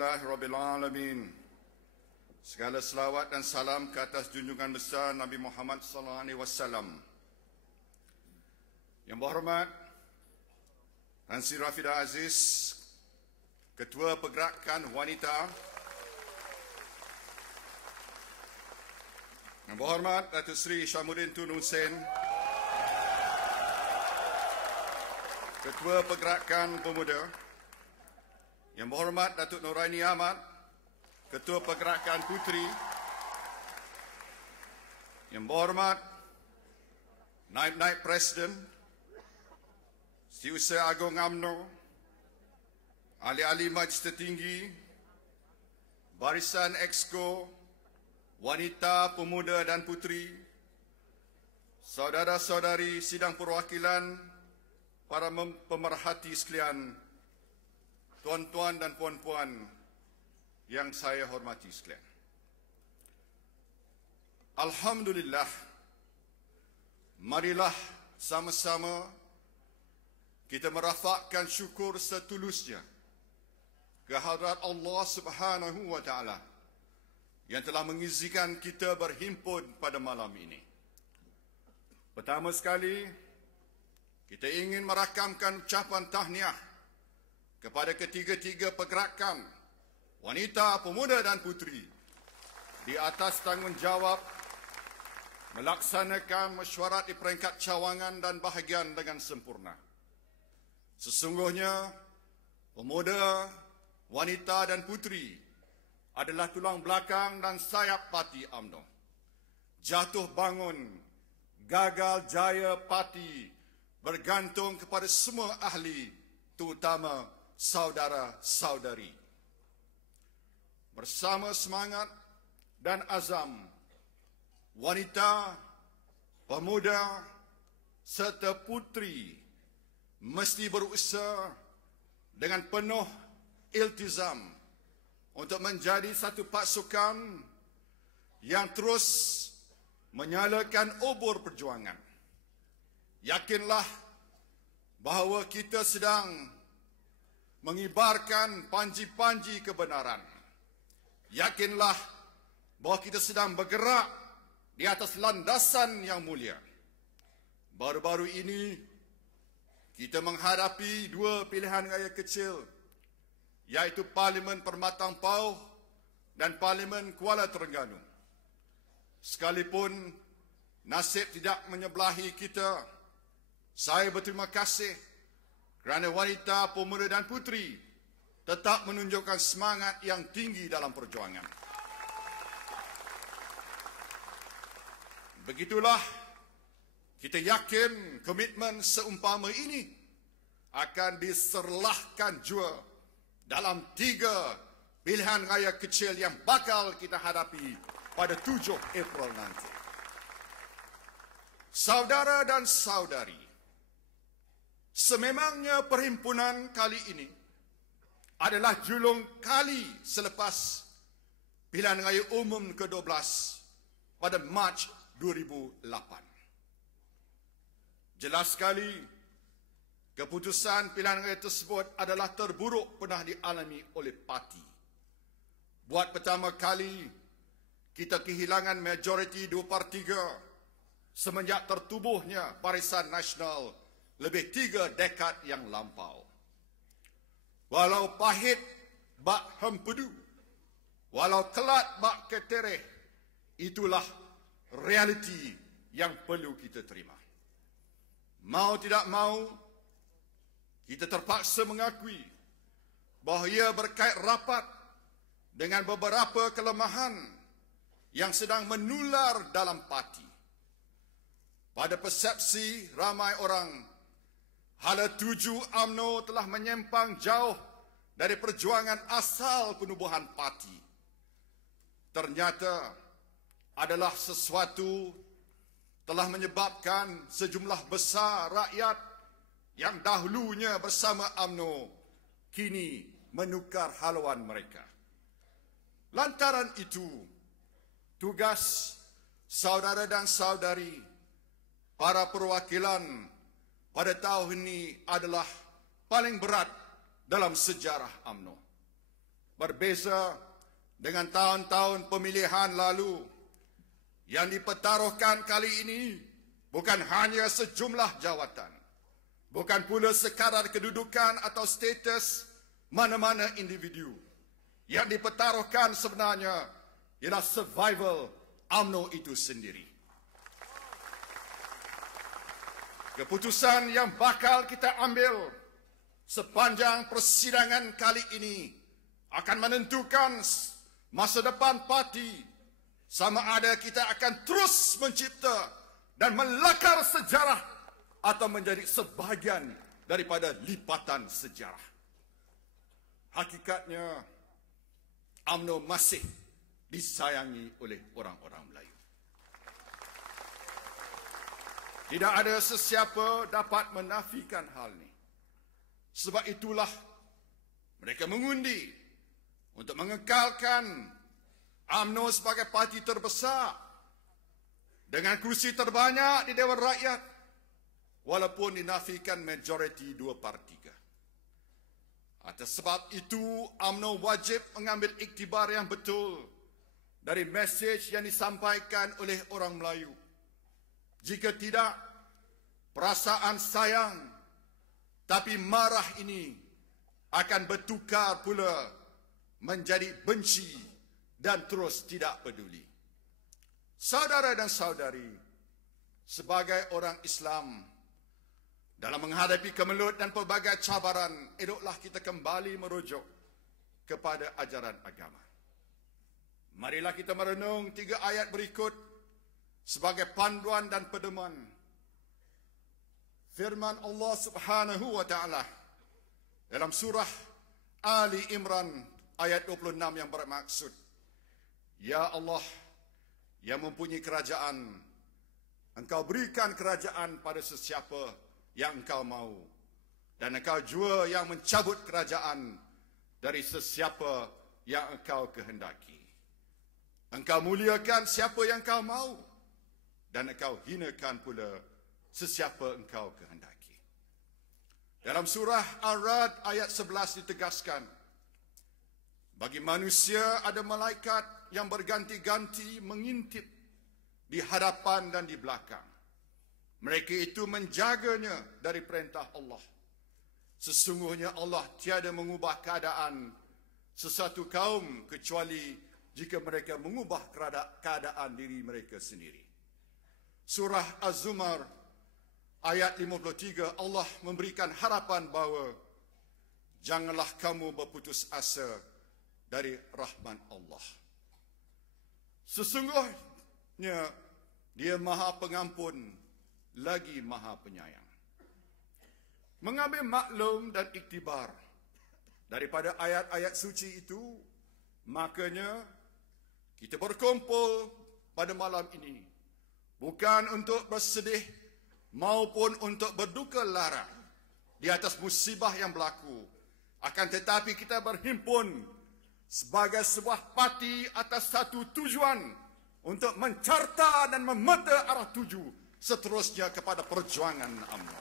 Alhamdulillahirrabbilalamin. Segala selawat dan salam ke atas junjungan besar Nabi Muhammad SAW. Yang berhormat Tan Sri Rafidah Aziz, Ketua Pergerakan Wanita. Yang berhormat Datuk Seri Syamuddin Tun Hussein, Ketua Pergerakan Pemuda. Yang berhormat Datuk Noraini Ahmad, Ketua Pergerakan Puteri. Yang berhormat Naib-Naib Presiden, Setiausaha Agung UMNO, ahli-ahli Majlis Tertinggi, Barisan Exco, Wanita, Pemuda dan Puteri, saudara-saudari sidang perwakilan, para pemerhati sekalian, tuan-tuan dan puan-puan yang saya hormati sekalian. Alhamdulillah, marilah sama-sama kita merafakkan syukur setulusnya kehadrat Allah Subhanahu wa Ta'ala yang telah mengizinkan kita berhimpun pada malam ini. Pertama sekali, kita ingin merakamkan ucapan tahniah kepada ketiga-tiga pergerakan wanita, pemuda dan puteri di atas tanggungjawab melaksanakan mesyuarat di peringkat cawangan dan bahagian dengan sempurna. Sesungguhnya, pemuda, wanita dan puteri adalah tulang belakang dan sayap parti UMNO. Jatuh bangun, gagal jaya parti bergantung kepada semua ahli, terutama saudara-saudari. Bersama semangat dan azam, wanita, pemuda serta puteri mesti berusaha dengan penuh iltizam untuk menjadi satu pasukan yang terus menyalakan obor perjuangan. Yakinlah bahawa kita sedang mengibarkan panji-panji kebenaran. Yakinlah bahawa kita sedang bergerak di atas landasan yang mulia. Baru-baru ini, kita menghadapi dua pilihan raya kecil, iaitu Parlimen Permatang Pauh dan Parlimen Kuala Terengganu. Sekalipun nasib tidak menyebelahi kita, saya berterima kasih kerana wanita, pemuda dan puteri tetap menunjukkan semangat yang tinggi dalam perjuangan. Begitulah, kita yakin komitmen seumpama ini akan diserlahkan jua dalam 3 pilihan raya kecil yang bakal kita hadapi pada 7 April nanti. Saudara dan saudari, sememangnya perhimpunan kali ini adalah julung kali selepas pilihan raya umum ke-12 pada Mac 2008. Jelas sekali, keputusan pilihan raya tersebut adalah terburuk pernah dialami oleh parti. Buat pertama kali, kita kehilangan majoriti 2/3 semenjak tertubuhnya Barisan Nasional lebih 3 dekad yang lampau. Walau pahit bak hempedu, walau kelat bak ketereh, itulah realiti yang perlu kita terima. Mau tidak mau, kita terpaksa mengakui bahawa ia berkait rapat dengan beberapa kelemahan yang sedang menular dalam parti. Pada persepsi ramai orang, hala tuju UMNO telah menyimpang jauh dari perjuangan asal penubuhan parti. Ternyata adalah sesuatu telah menyebabkan sejumlah besar rakyat yang dahulunya bersama UMNO kini menukar haluan mereka. Lantaran itu, tugas saudara dan saudari, para perwakilan pada tahun ini adalah paling berat dalam sejarah UMNO. Berbeza dengan tahun-tahun pemilihan lalu, yang dipertaruhkan kali ini bukan hanya sejumlah jawatan, bukan pula sekadar kedudukan atau status mana-mana individu. Yang dipertaruhkan sebenarnya ialah survival UMNO itu sendiri. Keputusan yang bakal kita ambil sepanjang persidangan kali ini akan menentukan masa depan parti, sama ada kita akan terus mencipta dan melakar sejarah atau menjadi sebahagian daripada lipatan sejarah. Hakikatnya, UMNO masih disayangi oleh orang-orang Melayu. Tidak ada sesiapa dapat menafikan hal ini. Sebab itulah mereka mengundi untuk mengekalkan UMNO sebagai parti terbesar dengan kursi terbanyak di Dewan Rakyat, walaupun dinafikan majoriti 2/3. Atas sebab itu, UMNO wajib mengambil iktibar yang betul dari mesej yang disampaikan oleh orang Melayu. Jika tidak, perasaan sayang tapi marah ini akan bertukar pula menjadi benci dan terus tidak peduli. Saudara dan saudari, sebagai orang Islam, dalam menghadapi kemelut dan pelbagai cabaran, eloklah kita kembali merujuk kepada ajaran agama. Marilah kita merenung 3 ayat berikut sebagai panduan dan pedoman. Firman Allah Subhanahu wa taala dalam surah Ali Imran ayat 26 yang bermaksud, Ya Allah, yang mempunyai kerajaan, Engkau berikan kerajaan pada sesiapa yang Engkau mahu, dan Engkau jua yang mencabut kerajaan dari sesiapa yang Engkau kehendaki. Engkau muliakan siapa yang Engkau mahu, dan Engkau hinakan pula sesiapa Engkau kehendaki. Dalam surah Ar-Ra'd ayat 11 ditegaskan, bagi manusia ada malaikat yang berganti-ganti mengintip di hadapan dan di belakang. Mereka itu menjaganya dari perintah Allah. Sesungguhnya Allah tiada mengubah keadaan sesuatu kaum kecuali jika mereka mengubah keadaan diri mereka sendiri. Surah Az-Zumar ayat 53, Allah memberikan harapan bahawa janganlah kamu berputus asa dari rahmat Allah. Sesungguhnya Dia Maha Pengampun lagi Maha Penyayang. Mengambil maklum dan iktibar daripada ayat-ayat suci itu, makanya kita berkumpul pada malam ini bukan untuk bersedih maupun untuk berduka lara di atas musibah yang berlaku, akan tetapi kita berhimpun sebagai sebuah parti atas satu tujuan untuk mencarta dan memeta arah tuju seterusnya kepada perjuangan UMNO.